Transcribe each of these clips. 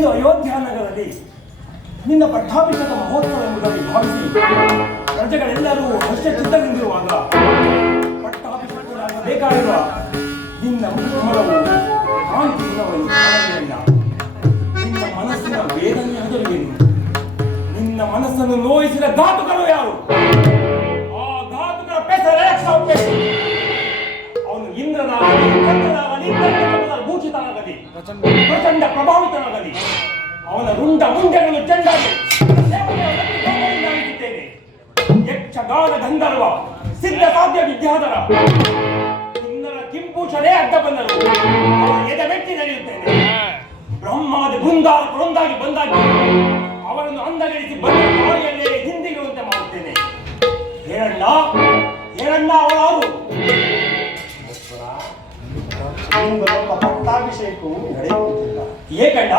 ಇಂದು ಅಯೋಧ್ಯ ನಗರದಲ್ಲಿ ನಿನ್ನ ಪಟ್ಟಾಭಿಷೇಕ ಮಹೋತ್ಸವ ಎಂಬುದಾಗಿ ಭಾವಿಸಿ ಪ್ರಜೆಗಳೆಲ್ಲರೂ ಹರ್ಷಚಿತ್ತದಿಂದಿರುವಾಗ ಪಟ್ಟಾಭಿಷೇಕ ಬೇಕಾಗಿರುವ ನಿನ್ನ ಮುಖಮಲವು ಕಾಂತಿ ಗುಣವನ್ನು ಕಾಣಲಿಲ್ಲ. ನಿನ್ನ ಮನಸ್ಸಿನ ವೇದನೆಯಾದರೂ ಏನು? ನಿನ್ನ ಮನಸ್ಸನ್ನು ನೋಯಿಸಿದ ಘಾತುಕರು ಯಾರು? ಆ ಘಾತುಕರ ಪೆಸರೇ ಅವನು ಇಂದ್ರನಾಗಲಿ, ಚಂದ್ರನಾಗಲಿ, ಭೂಷಿತನಾಗಲಿ, ಪ್ರಚಂಡ ಪ್ರಭಾವಿತನಾಗಲಿ, ಅವನ ರುಂಡ ಮುಂಡೆಗಳು ಚೆಂಡಾಗಿ ಯಕ್ಷಗಾನ ಗಂಧರ್ವ ಸಿದ್ಧ ಸಾಧ್ಯ ವಿದ್ಯಾಧರ ಇಂದ್ರನ ಕಿಂಪೂಷರೇ ಅಡ್ಡ ಬಂದರು. ಅವರ ಎದೆಮೆಟ್ಟಿ ನಡೆಯುತ್ತೇನೆ. ಬ್ರಹ್ಮಾದಿ ಬೃಂದಾಗಿ ಬಂದಾಗಿ ಅವರನ್ನು ಅಂದಗೆಡಿಸಿ ಬಂದ ದಾರಿಯಲ್ಲೇ ಹಿಂದಿರುವಂತೆ ಮಾಡುತ್ತೇನೆ. ಹೇಳಣ್ಣ ಅವಳಾರು ಪಟ್ಟಾಭಿಷೇಕವು ನಡೆಯುತ್ತಿಲ್ಲ. ಏಕಣ್ಣ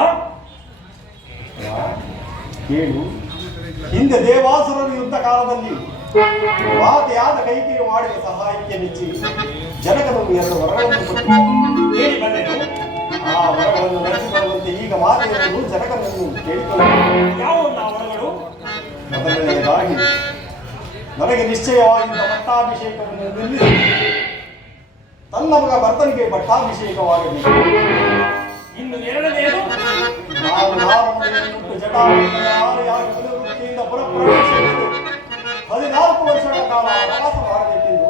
ಕೇಳು, ಹಿಂದೆ ದೇವಾಸುರರ ಯುದ್ಧ ಕಾಲದಲ್ಲಿ ಮಾತೆಯಾದ ಕೈಕೇಯಿ ಮಾಡಿದ ಸಹಾಯಕ್ಕೆ ಮೆಚ್ಚಿ ಜನಕನನ್ನು 2 ವರಗಳನ್ನು ಕೊಟ್ಟು ಹೇಳಿ ಬಂದೆನು. ಆ ವರಗಳನ್ನು ನಡೆಸಿಕೊಳ್ಳುವಂತೆ ಈಗ ಮಾತೆಯನ್ನು ಜನಕನನ್ನು ಕೇಳಿಕೊಳ್ಳ. ಯಾವ ವರಗಳು? ಮೊದಲನೆಯದಾಗಿ ನನಗೆ ನಿಶ್ಚಯವಾಗಿದ್ದ ಪಟ್ಟಾಭಿಷೇಕವನ್ನು ನಿಲ್ಲಿಸಿ ತನ್ನ ಮಗ ಭರ್ತನಿಗೆ ಪಟ್ಟಾಭಿಷೇಕವಾಗಬೇಕು. ಇನ್ನು ಎರಡನೆಯದು, ನಾನು ನಾರಮಣಿಯನ್ನು ಜಟಾವೃತನ ಆರೆಯಾಗಿ ವೃತ್ತಿಯಿಂದ ಪುರಪ್ರವೇಶಿಸಿದ್ದು 14 ವರ್ಷಗಳ ಕಾಲ ವಾಸ ಮಾಡಬೇಕೆಂದು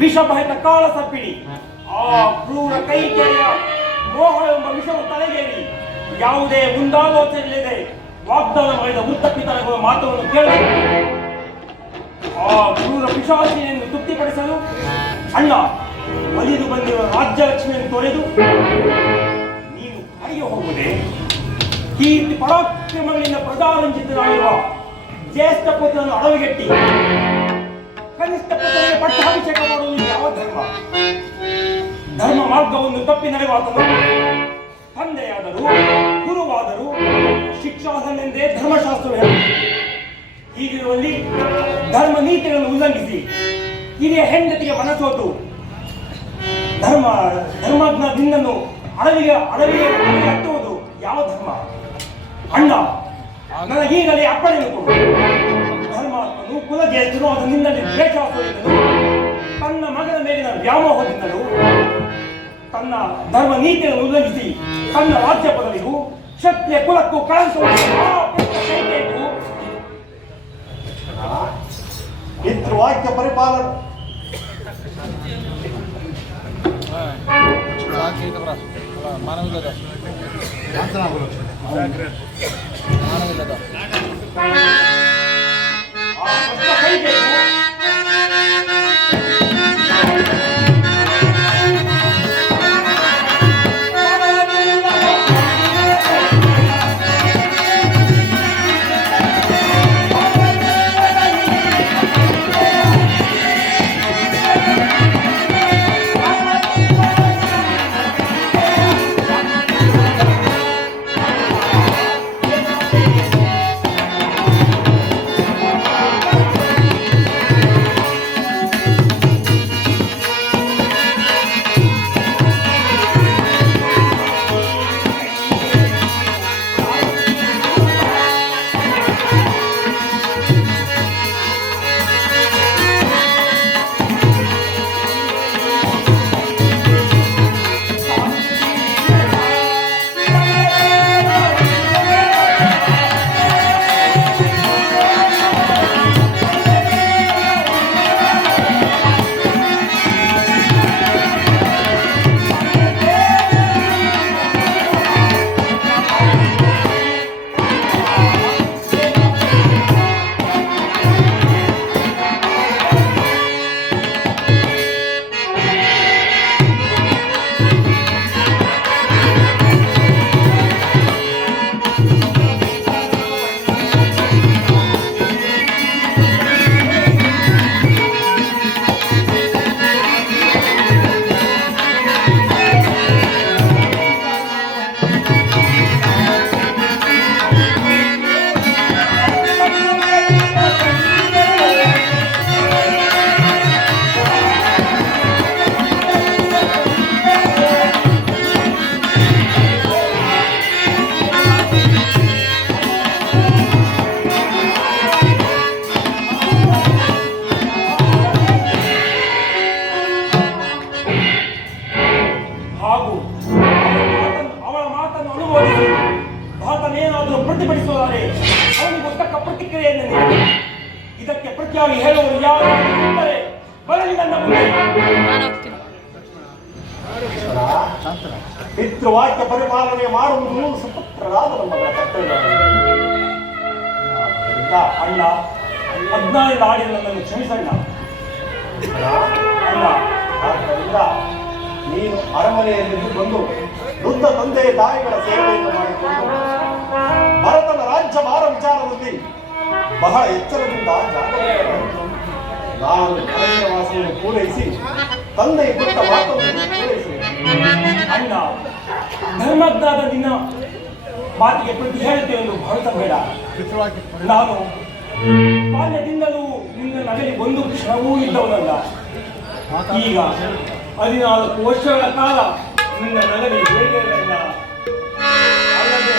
ವಿಷಭರಿತ ಕಾಳ ಸರ್ಪಿಣಿ ಆ ಕ್ರೂರ ಕೈಕೇಯಿಯ ಮೋಹವೆಂಬ ವಿಷವು ತಲೆಗೇರಿ ಯಾವುದೇ ಮುಂದಾಲೋಚನೆಯಿಲ್ಲದೆ ವಾಗ್ದಾನ ಮಾಡಿದ ಉತ್ತಪಿತನಗಳ ಮಾತನ್ನು ಕೇಳಬೇಕು. ಆ ಕ್ರೂರ ಪಿಶಾಚಿನಿಯನ್ನು ತೃಪ್ತಿಪಡಿಸಲು ಅಣ್ಣ ಒಲಿದು ಬಂದಿರುವ ರಾಜ್ಯಲಕ್ಷ್ಮಿಯನ್ನು ತೊರೆದು ನೀನು ಕರೆಗೆ ಹೋಗುವುದೇ? ಕೀರ್ತಿ ಪರಾಕ್ರಮಗಳಿಂದ ಪ್ರಜಾರಂಜಿತನಾಗಿರುವ ಜ್ಯೇಷ್ಠ ಪುತ್ರನನ್ನು ಅಡವಿಗೆಟ್ಟಿ ಕನಿಷ್ಠ ಪುತ್ರನಿಗೆ ಪಟ್ಟಾಭಿಷೇಕ ಮಾಡುವುದು ಯಾವ ಧರ್ಮ? ಧರ್ಮ ಮಾರ್ಗವನ್ನು ತಪ್ಪಿ ನಡೆಯುವಾತನು ತಂದೆಯಾದರೂ ಗುರುವಾದರೂ ಶಿಕ್ಷಾಸನೆಂದೇ ಧರ್ಮಶಾಸ್ತ್ರ ಹೇಳುತ್ತದೆ. ಹೀಗಿರುವಲ್ಲಿ ಧರ್ಮ ನೀತಿಗಳನ್ನು ಉಲ್ಲಂಘಿಸಿ ಹಿರಿಯ ಹೆಂಡತಿಗೆ ಮನಸೋತು ಧರ್ಮಜ್ಞ ನಿನ್ನನ್ನು ಅಡವಿಗೆ ಹತ್ತುವುದು ಯಾವ ಧರ್ಮ? ಅಣ್ಣ ನನಗೀಗಲೇ ಅಪ್ಪಣೆಯನ್ನು ಕೊಡು. ಧರ್ಮಾತ್ಮನು ಕುಲಜ್ಯೇಷ್ಠನು ಅದರಿಂದ ದ್ವೇಷಾಸುರನು ತನ್ನ ಮಗನ ಮೇಲಿನ ವ್ಯಾಮೋಹದಿಂದಲೂ ತನ್ನ ಧರ್ಮ ನೀತಿಯನ್ನು ಉಲ್ಲಂಘಿಸಿ ತನ್ನ ರಾಜ್ಯ ಪದವಿಗೂ ಕ್ಷತ್ರಿಯ ಕುಲಕ್ಕೂ ಕಳಂಕವನ್ನು ಪಿತೃವಾಕ್ಯ ಪರಿಪಾಲನ ಮಾನವಿಲ್ಲದ ಪಿತೃವಾಕ್ಯ ಪರಿಪಾಲನೆ ಮಾಡುವುದು ಸುಪುತ್ರರಾದ ನಮ್ಮ ಕರ್ತವ್ಯವಾಗಿದೆ. ಆದ್ದರಿಂದ ಅಣ್ಣ, ಅಜ್ಞಾನದ ಆಡಿದ ನನ್ನನ್ನು ಕ್ಷಮಿಸಣ್ಣ. ಅಣ್ಣ, ಆದ್ದರಿಂದ ನೀನು ಅರಮನೆಯಲ್ಲಿದ್ದುಕೊಂಡು ವೃದ್ಧ ತಂದೆ ತಾಯಿಗಳ ಸೇವೆಯನ್ನು ಮಾಡಿಕೊಂಡು ಭರತನ ರಾಜ್ಯಭಾರ ವಿಚಾರದಲ್ಲಿ ಬಹಳ ಎಚ್ಚರದಿಂದ ಜಾಗರೂಕರಾಗಿರು. ನಾನು ಅರಣ್ಯವಾಸವನ್ನು ಪೂರೈಸಿ ತಂದೆ ಕೊಟ್ಟ ಮಾತನ್ನು ಪೂರೈಸುವೆ. ಅಣ್ಣ, ಧರ್ಮಜ್ಞಾದ ನಿನ್ನ ಮಾತಿಗೆ ಪ್ರತಿ ಹೇಳುತ್ತೆ ಎಂದು ಭಾವಿಸಬೇಡ. ನಾನು ಬಾಲ್ಯದಿಂದಲೂ ನಿನ್ನ ನಗಲಿ ಒಂದು ಕ್ಷಣವೂ ಇದ್ದವನಲ್ಲ. ಈಗ 14 ವರ್ಷಗಳ ಕಾಲ ನಿನ್ನ ನಗಲಿ ಹೇಗೆ ಅಲ್ಲ. ಅಲ್ಲದೆ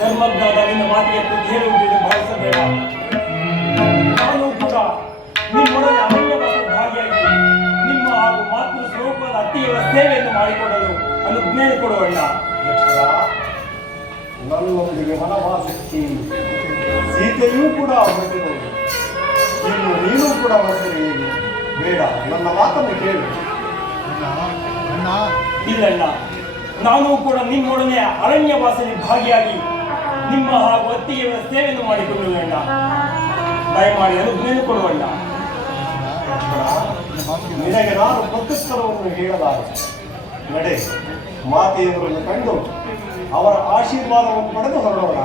ಧರ್ಮಜ್ಞಾದ ನಿನ್ನ ಮಾತಿಗೆ ಪ್ರತಿ ಹೇಳುವುದನ್ನು ಭಾವಿಸಬೇಡ. ನಾನು ಕೂಡ ನಿಮ್ಮೊಡನೆ ಅರಣ್ಯವಾಸದ ಭಾಗಿಯಾಗಿ ನಿಮ್ಮ ಹಾಗೂ ಮಾತೃ ಸ್ವರೂಪದ ಅತ್ತಿಯವರ ಸೇವೆಯನ್ನು ಮಾಡಿಕೊಡಲು ಅನುಜ್ಞೆ ಕೊಡುವಣ್ಣ. ನನ್ನೊಂದಿಗೆ ವನವಾಸಕ್ಕೆ ಸೀತೆಯೂ ಕೂಡ ಹೊರಟಿದಳು. ಇನ್ನು ನೀನು ಕೂಡ ಹೊರಟರೆ ಏನು? ಬೇಡ, ನನ್ನ ಮಾತನ್ನು ಕೇಳು. ಇಲ್ಲಣ್ಣ, ನಾನು ಕೂಡ ನಿಮ್ಮೊಡನೆ ಅರಣ್ಯವಾಸದಲ್ಲಿ ಭಾಗಿಯಾಗಿ ನಿಮ್ಮ ಹಾಗೂ ಅತ್ತಿಗೆಯವರ ಸೇವೆಯನ್ನು ಮಾಡಿಕೊಳ್ಳುವಣ್ಣ. ದಯಮಾಡಿ ಅನುಜ್ಞೆ ಕೊಡುವಣ್ಣ. ನಿನಗೆ ನಾನು ಪ್ರತ್ಯುತ್ತರವನ್ನು ಹೇಳಲಾರೆ. ನಡೆ, ಮಾತೆಯವರನ್ನು ಕಂಡು ಅವರ ಆಶೀರ್ವಾದವನ್ನು ಪಡೆದು ಹೊರಡೋಣ.